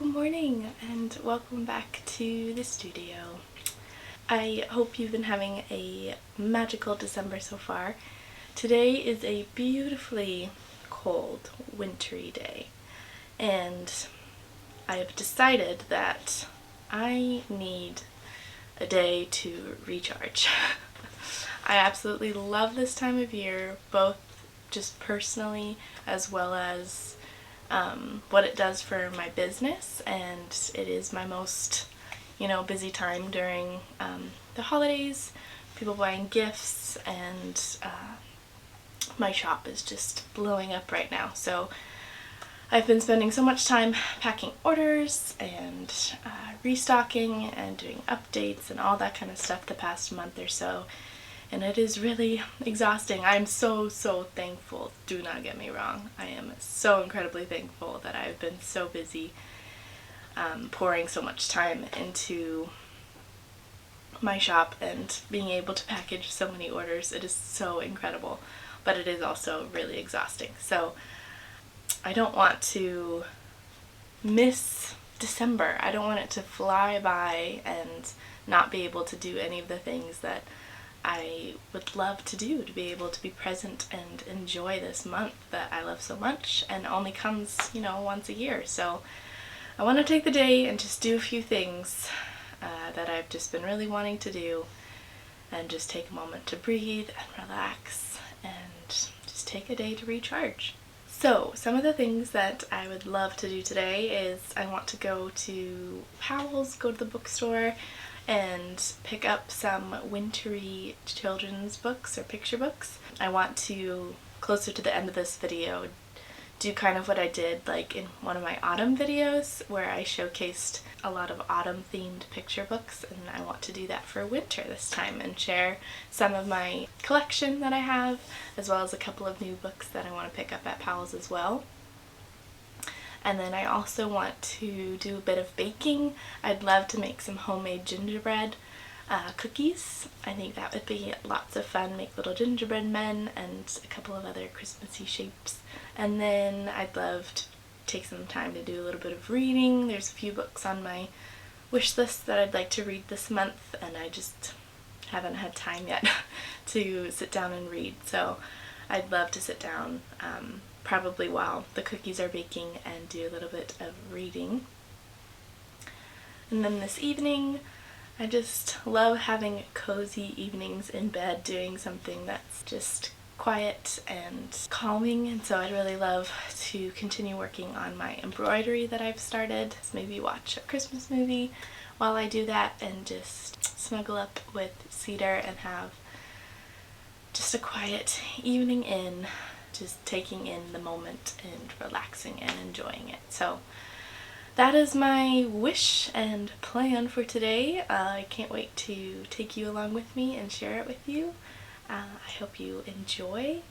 good morning and welcome back to the studio. I hope you've been having a magical December so far. Today is a beautifully cold, wintry day, and I have decided that I need a day to recharge. I absolutely love this time of year, both just personally as well as what it does for my business, and it is my most, busy time during the holidays, people buying gifts, and my shop is just blowing up right now. So I've been spending so much time packing orders and restocking and doing updates and all that kind of stuff the past month or so. And it is really exhausting. I'm so thankful. Do not get me wrong. I am so incredibly thankful that I've been so busy pouring so much time into my shop and being able to package so many orders. It is so incredible, but it is also really exhausting. So I don't want to miss December. I don't want it to fly by and not be able to do any of the things that I would love to do, to be able to be present and enjoy this month that I love so much and only comes, once a year. So I want to take the day and just do a few things that I've just been really wanting to do, and just take a moment to breathe and relax and just take a day to recharge. So some of the things that I would love to do today is I want to go to Powell's, go to the bookstore, and pick up some wintry children's books or picture books. I want to, closer to the end of this video, do kind of what I did like in one of my autumn videos where I showcased a lot of autumn themed picture books, and I want to do that for winter this time and share some of my collection that I have, as well as a couple of new books that I want to pick up at Powell's as well. And then I also want to do a bit of baking. I'd love to make some homemade gingerbread cookies. I think that would be lots of fun. Make little gingerbread men and a couple of other Christmassy shapes. And then I'd love to take some time to do a little bit of reading. There's a few books on my wish list that I'd like to read this month, and I just haven't had time yet to sit down and read. So I'd love to sit down probably while the cookies are baking and do a little bit of reading. And then this evening, I just love having cozy evenings in bed doing something that's just quiet and calming, and so I'd really love to continue working on my embroidery that I've started. Maybe watch a Christmas movie while I do that and just snuggle up with Cedar and have just a quiet evening in, just taking in the moment and relaxing and enjoying it. So that is my wish and plan for today. I can't wait to take you along with me and share it with you. I hope you enjoy,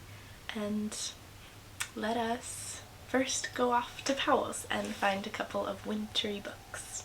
and let us first go off to Powell's and find a couple of wintry books.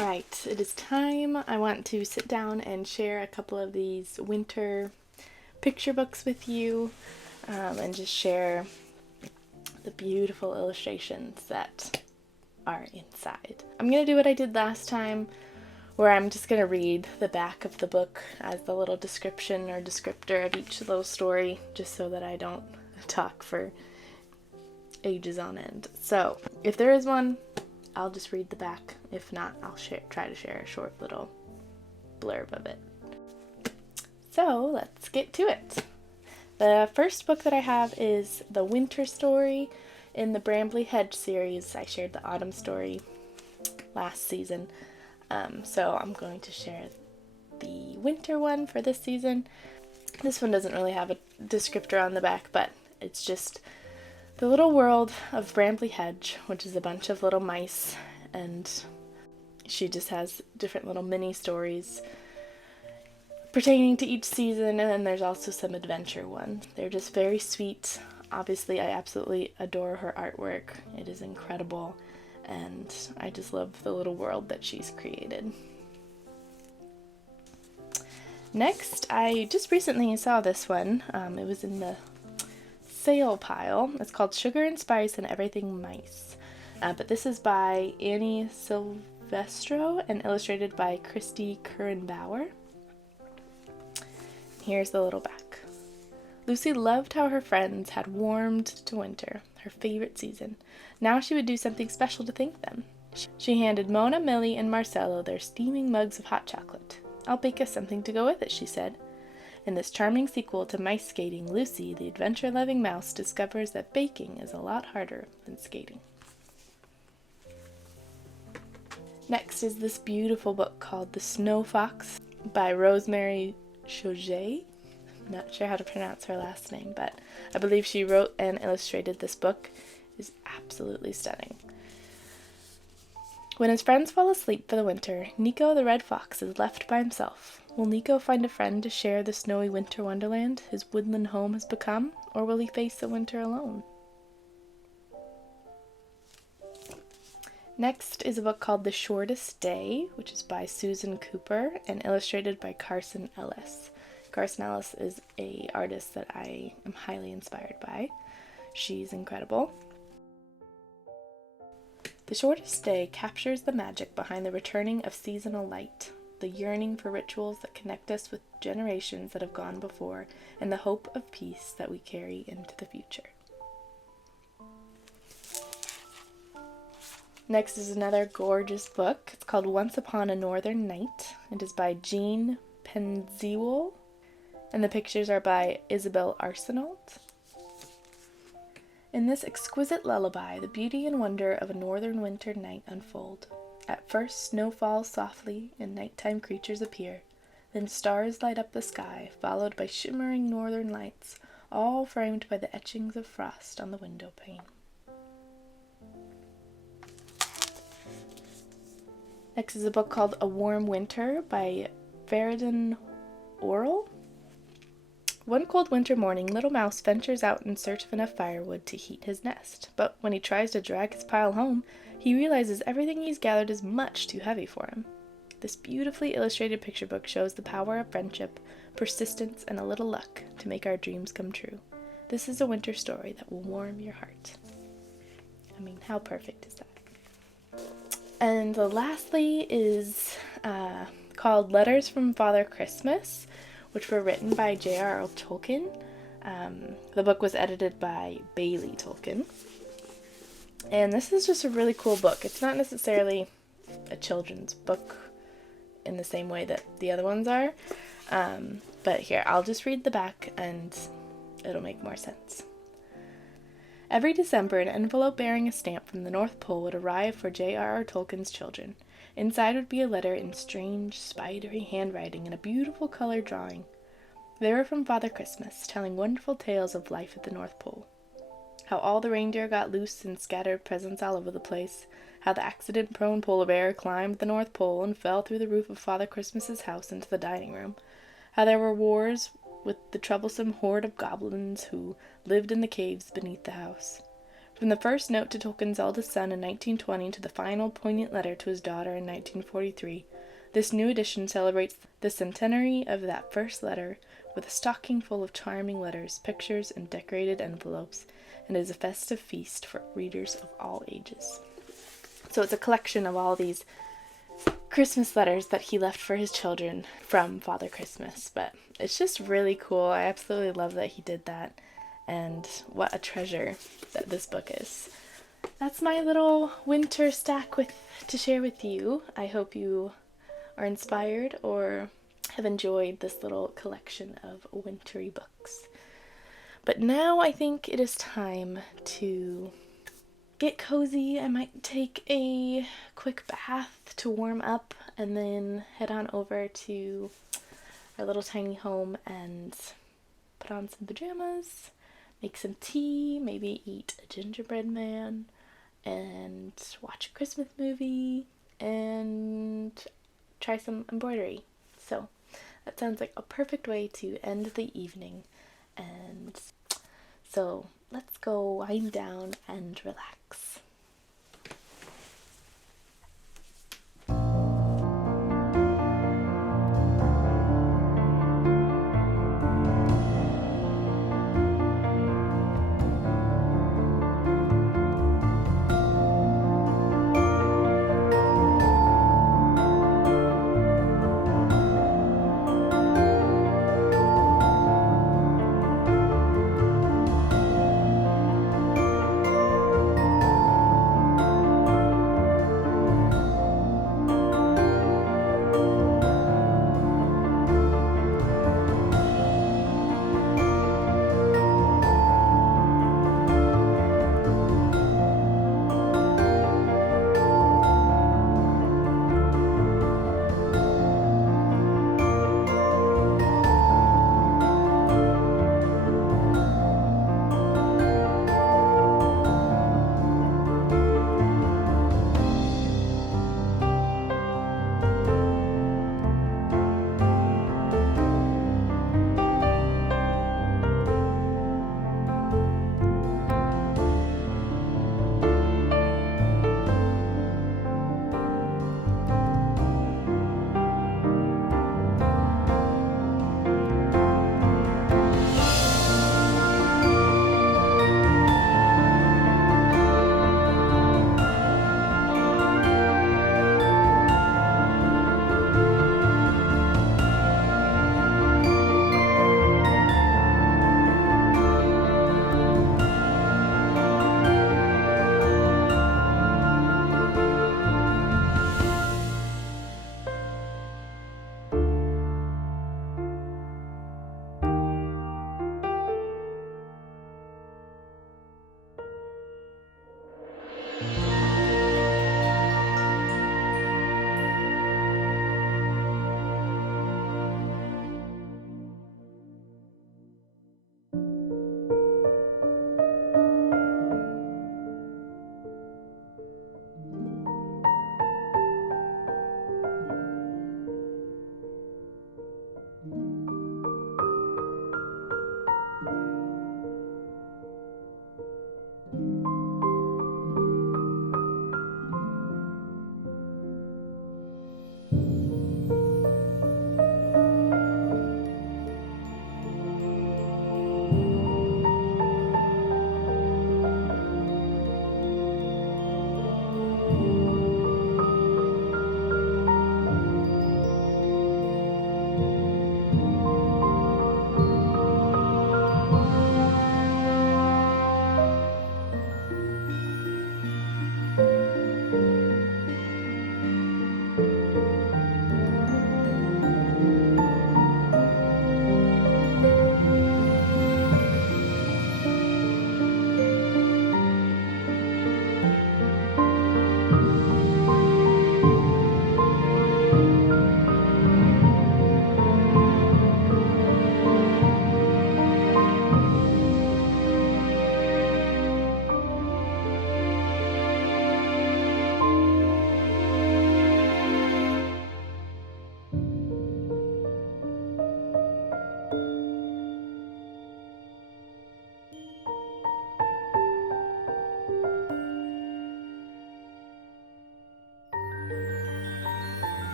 Alright, it is time. I want to sit down and share a couple of these winter picture books with you, and just share the beautiful illustrations that are inside. I'm going to do what I did last time, where I'm just going to read the back of the book as the little description or descriptor of each little story, just so that I don't talk for ages on end. So, if there is one, I'll just read the back. If not, I'll try to share a short little blurb of it. So, let's get to it. The first book that I have is The Winter Story in the Brambley Hedge series. I shared the Autumn Story last season, so I'm going to share the winter one for this season. This one doesn't really have a descriptor on the back, but it's just the little world of Brambley Hedge, which is a bunch of little mice, and she just has different little mini stories pertaining to each season, and then there's also some adventure ones. They're just very sweet. Obviously, I absolutely adore her artwork. It is incredible, and I just love the little world that she's created. Next, I just recently saw this one. It was in the sale pile. It's called Sugar and Spice and Everything Mice. But this is by Annie Silvestro and illustrated by Christy Curran-Bauer. Here's the little back. Lucy loved how her friends had warmed to winter, her favorite season. Now she would do something special to thank them. She handed Mona, Millie, and Marcello their steaming mugs of hot chocolate. "I'll bake us something to go with it," she said. In this charming sequel to mice skating, Lucy, the adventure-loving mouse, discovers that baking is a lot harder than skating. Next is this beautiful book called The Snow Fox by Rosemary Chauget. I'm not sure how to pronounce her last name, but I believe she wrote and illustrated this book. It is absolutely stunning. When his friends fall asleep for the winter, Nico the red fox is left by himself. Will Nico find a friend to share the snowy winter wonderland his woodland home has become, or will he face the winter alone? Next is a book called The Shortest Day, which is by Susan Cooper and illustrated by Carson Ellis. Carson Ellis is an artist that I am highly inspired by. She's incredible. The Shortest Day captures the magic behind the returning of seasonal light, the yearning for rituals that connect us with generations that have gone before, and the hope of peace that we carry into the future. Next is another gorgeous book. It's called Once Upon a Northern Night. It is by Jean Penziewell, and the pictures are by Isabel Arsenault. In this exquisite lullaby, the beauty and wonder of a northern winter night unfold. At first, snow falls softly and nighttime creatures appear. Then stars light up the sky, followed by shimmering northern lights, all framed by the etchings of frost on the window pane. Next is a book called A Warm Winter by Faridun Oral. One cold winter morning, Little Mouse ventures out in search of enough firewood to heat his nest. But when he tries to drag his pile home, he realizes everything he's gathered is much too heavy for him. This beautifully illustrated picture book shows the power of friendship, persistence, and a little luck to make our dreams come true. This is a winter story that will warm your heart. I mean, how perfect is that? And lastly is called Letters from Father Christmas, which were written by J.R.R. Tolkien. The book was edited by Bailey Tolkien. And this is just a really cool book. It's not necessarily a children's book in the same way that the other ones are. But here, I'll just read the back and it'll make more sense. Every December, an envelope bearing a stamp from the North Pole would arrive for J.R.R. Tolkien's children. Inside would be a letter in strange, spidery handwriting and a beautiful colored drawing. They were from Father Christmas, telling wonderful tales of life at the North Pole. How all the reindeer got loose and scattered presents all over the place. How the accident-prone polar bear climbed the North Pole and fell through the roof of Father Christmas's house into the dining room. How there were wars with the troublesome horde of goblins who lived in the caves beneath the house. From the first note to Tolkien's eldest son in 1920 to the final poignant letter to his daughter in 1943, this new edition celebrates the centenary of that first letter with a stocking full of charming letters, pictures, and decorated envelopes, and is a festive feast for readers of all ages. So it's a collection of all these Christmas letters that he left for his children from Father Christmas. But it's just really cool. I absolutely love that he did that. And what a treasure that this book is. That's my little winter stack to share with you. I hope you are inspired or have enjoyed this little collection of wintry books. But now I think it is time to get cozy. I might take a quick bath to warm up and then head on over to our little tiny home and put on some pajamas, make some tea, maybe eat a gingerbread man, and watch a Christmas movie, and try some embroidery. So that sounds like a perfect way to end the evening. And so let's go wind down and relax.